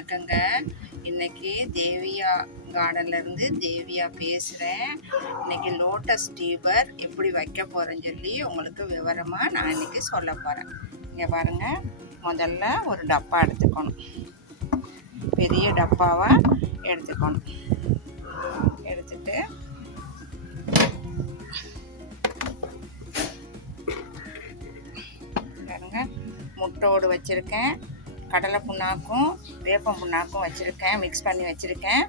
வணக்கங்க. இன்னைக்கு தேவியா கார்டன்லேருந்து தேவியா பேசுகிறேன். இன்னைக்கு லோட்டஸ் டியூபர் எப்படி வைக்க போகிறேன்னு சொல்லி உங்களுக்கு விவரமாக நான் இன்னைக்கு சொல்ல போகிறேன். இங்கே பாருங்கள், முதல்ல ஒரு டப்பா எடுத்துக்கணும். பெரிய டப்பாவை எடுத்துக்கணும். எடுத்துட்டு பாருங்க, முட்டோடு வச்சுருக்கேன், கடலை புண்ணாக்கும் வேப்பம் புண்ணாக்கும் வச்சுருக்கேன், மிக்ஸ் பண்ணி வச்சுருக்கேன்,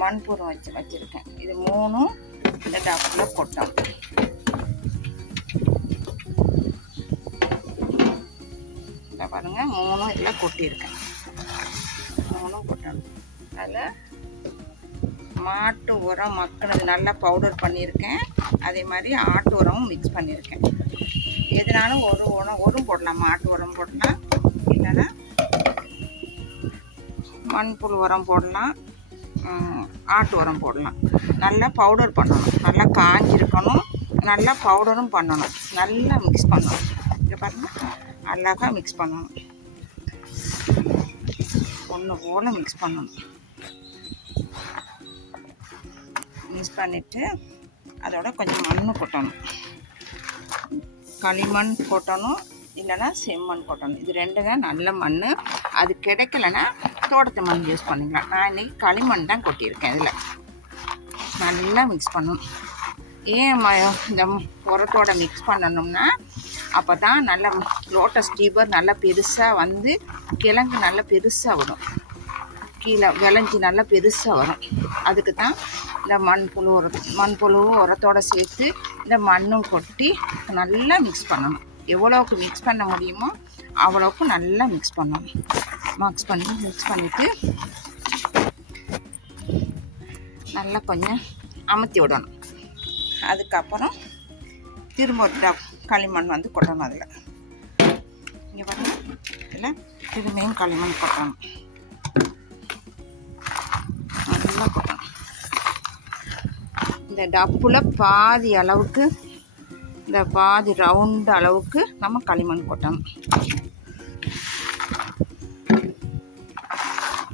மண்பூரம் வச்சுருக்கேன். இது மூணும் இந்த டப்பில் கொட்டணும். இதை பாருங்கள், மூணும் இதில் கொட்டியிருக்கேன். மூணும் கொட்டணும். அதில் மாட்டு உரம் மக்கினது நல்லா பவுடர் பண்ணியிருக்கேன். அதே மாதிரி ஆட்டு உரமும் மிக்ஸ் பண்ணியிருக்கேன். எதுனாலும் ஒரு போடலாம். மாட்டு உரம் போடலாம், இல்லைன்னா மண்புழு உரம் போடலாம், ஆட்டு உரம் போடலாம். நல்லா பவுடர் பண்ணணும். நல்லா காஞ்சிருக்கணும். நல்லா பவுடரும் பண்ணணும். நல்லா மிக்ஸ் பண்ணணும். இதை பாருங்கள், அழகாக மிக்ஸ் பண்ணணும். ஒன்று போல் மிக்ஸ் பண்ணணும். மிக்ஸ் பண்ணிவிட்டு அதோட கொஞ்சம் மண் கொட்டணும். களிமண் கொட்டணும், இல்லைன்னா செம்மண் கொட்டணும். இது ரெண்டுங்க நல்ல மண். அது கிடைக்கலன்னா தோட்டத்து மண் யூஸ் பண்ணிக்கலாம். நான் இன்றைக்கி களிமண் தான் கொட்டியிருக்கேன். இதில் நல்லா மிக்ஸ் பண்ணணும். ஏன் இந்த உரத்தோட மிக்ஸ் பண்ணணும்னா அப்போ தான் நல்ல லோட்டஸ் டியூபர் நல்லா பெருசாக வந்து கிழங்கு நல்லா பெருசாக வரும், கீழே விளைஞ்சி நல்லா பெருசாக வரும். அதுக்கு தான் இந்த மண்புழு உரத்தோடு சேர்த்து இந்த மண்ணும் கொட்டி நல்லா மிக்ஸ் பண்ணணும். எவ்வளோவுக்கு மிக்ஸ் பண்ண முடியுமோ அவ்வளோவுக்கு நல்லா மிக்ஸ் பண்ணணும். மிக்ஸ் பண்ணிவிட்டு நல்லா கொஞ்சம் அமுத்தி விடணும். அதுக்கப்புறம் திரும்ப ஒரு களிமண் வந்து கொட்டணும். அதில் இங்கே பாருங்கள், இதில் திரும்பியும் களிமண் கொட்டணும். நல்லா கொட்டணும். இந்த டப்புல பாதி அளவுக்கு, இந்த பாதி ரவுண்டு அளவுக்கு நம்ம களிமண் கொட்டணும்.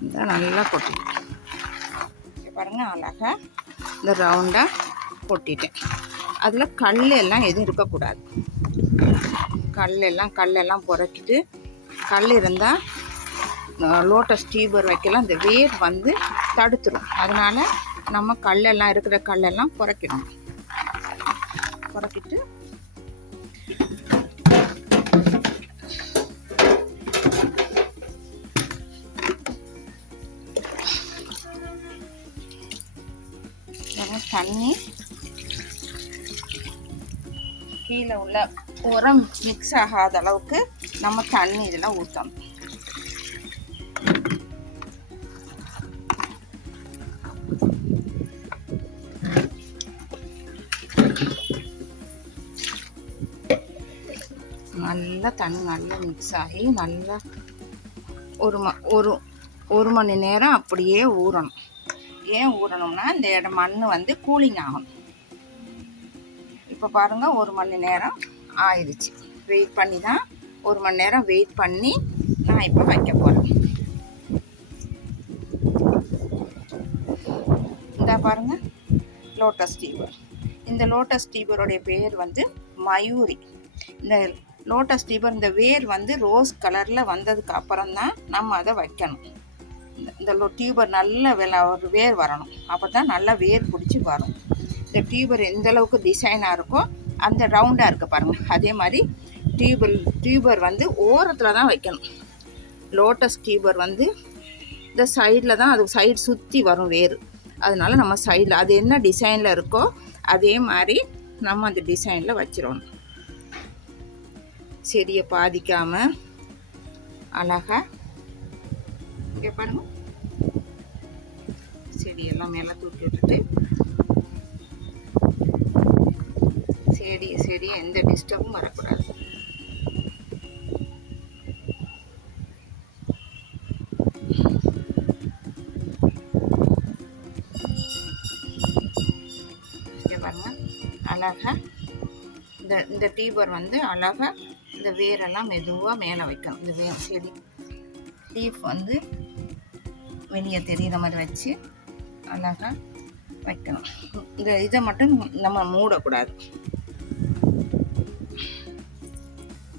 இதை நல்லா கொட்டிட்டேன். பாருங்கள், அழகாக இந்த ரவுண்டாக கொட்டிட்டேன். அதில் கல் எல்லாம் எதுவும் இருக்கக்கூடாது. கல்லெல்லாம் புறக்கிட்டு, கல் இருந்தால் லோட்டஸ் டியூபர் வைக்கலாம், இந்த வேர் வந்து தடுத்துரும். அதனால் நம்ம கல்லெல்லாம் இருக்கிற கல்லெல்லாம் புறக்கிடணும். புறக்கிட்டு தண்ணி கீழே உள்ள உரம் மிக்ஸ் ஆகாத அளவுக்கு நம்ம தண்ணி இதெல்லாம் ஊற்றணும். நல்லா தண்ணி நல்லா மிக்ஸ் ஆகி நல்லா ஒரு மணி நேரம் அப்படியே ஊறணும். ஏன் ஊறணும்னா இந்த மண் வந்து கூலிங் ஆகணும். இப்போ பாருங்கள், ஒரு மணி நேரம் ஆயிடுச்சு. வெயிட் பண்ணி தான், ஒரு மணி நேரம் வெயிட் பண்ணி நான் இப்போ வைக்க போகிறேன். இந்த பாருங்கள், லோட்டஸ் டியூபர். இந்த லோட்டஸ் டியூபருடைய பேர் வந்து மயூரி. இந்த லோட்டஸ் டியூபர் இந்த வேர் வந்து ரோஸ் கலரில் வந்ததுக்கு அப்புறம் தான் நம்ம அதை வைக்கணும். இந்த டியூபர் நல்ல ஒரு வேர் வரணும். அப்போ தான் நல்லா வேர் பிடிச்சி வரும். இந்த டியூபர் எந்த அளவுக்கு டிசைனாக இருக்கோ அந்த ரவுண்டாக இருக்க பாருங்கள், அதே மாதிரி டியூபர் வந்து ஓரத்தில் தான் வைக்கணும். லோட்டஸ் டியூபர் வந்து இந்த சைடில் தான், அது சைடு சுற்றி வரும் வேர். அதனால நம்ம சைடில் அது என்ன டிசைனில் இருக்கோ அதே மாதிரி நம்ம அந்த டிசைனில் வச்சிடணும். செடியை பாதிக்காமல் அழகாக இங்கே பாருங்கள், செடியெல்லாம் மேலே தூக்கி விட்டுட்டு செடியை எந்த டிஸ்டர்பும் வரக்கூடாது. இங்கே பாருங்கள், அழகாக இந்த டியூபர் வந்து அழகாக இந்த வேரெல்லாம் மெதுவாக மேலே வைக்கணும். இந்த செடி லீஃப் வந்து வெளியே தெரிகிற மாதிரி வச்சு அழகாக வைக்கணும். இதை மட்டும் நம்ம மூடக்கூடாது,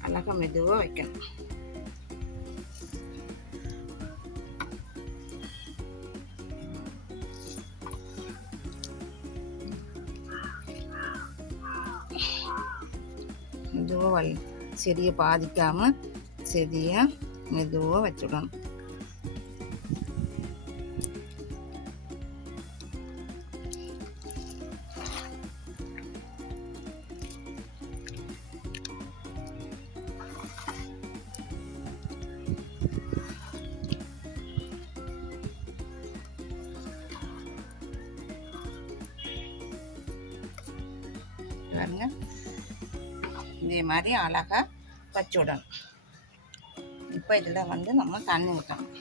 அழகாக மெதுவாக வைக்கணும். மெதுவாக செடியை பாதிக்காமல் செடியை மெதுவாக வச்சுடணும். பாருங்க, இதே மாதிரி அழகாக வச்சு விடணும். இப்போ இதில் வந்து நம்ம தண்ணி ஊற்றணும்.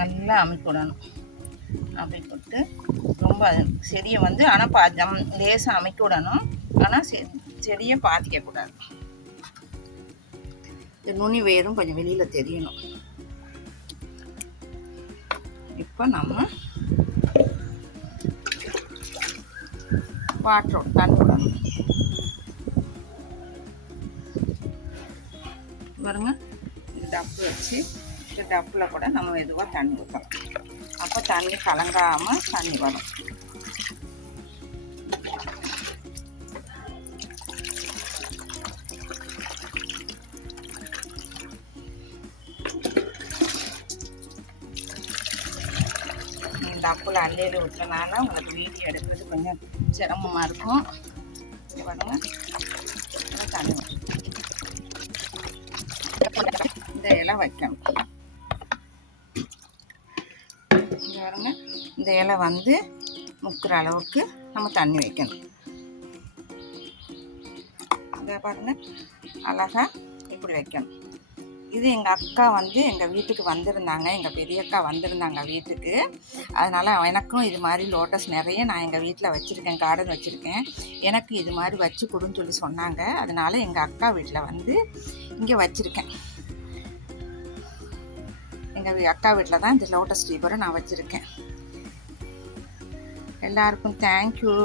நல்லா அமைக்க விடணும். அமைக்க விட்டு ரொம்ப செடியை வந்து ஆனால் லேசாக அமைக்க விடணும். ஆனால் செடியை பாதிக்கக்கூடாது. இந்த நுனி வேரும் கொஞ்சம் வெளியில் தெரியணும். இப்போ நம்ம வாட்டர் தண்ணி விடணும். பாருங்க, டப்பு வச்சு இந்த டப்பில் கூட நம்ம மெதுவாக தண்ணி ஊற்றலாம். அப்போ தண்ணி கலங்காமல் தண்ணி வரும். டப்பில் அள்ளியில் விட்டனால உங்களுக்கு வீடியோ எடுக்கிறது கொஞ்சம் சிரமமாக இருக்கும். பாருங்க, தண்ணி இந்த இலை வைக்கணும். இங்கே பாருங்க, இந்த இலை வந்து முக்கிற அளவுக்கு நம்ம தண்ணி வைக்கணும். இதை பாருங்க, அழகாக இப்படி வைக்கணும். இது எங்கள் அக்கா வந்து எங்கள் வீட்டுக்கு வந்திருந்தாங்க, எங்கள் பெரிய அக்கா வந்திருந்தாங்க வீட்டுக்கு. அதனால் எனக்கும் இது மாதிரி லோட்டஸ் நிறைய நான் எங்கள் வீட்டில் வச்சுருக்கேன், கார்டன் வச்சுருக்கேன். எனக்கு இது மாதிரி வச்சு கொடுன்னு சொல்லி சொன்னாங்க. அதனால் எங்கள் அக்கா வீட்டில் வந்து இங்கே வச்சுருக்கேன். எங்கள் அக்கா வீட்டில் தான் இந்த லோட்டஸ் ட்ரீபரை நான் வச்சுருக்கேன். எல்லாருக்கும் தேங்க்யூ.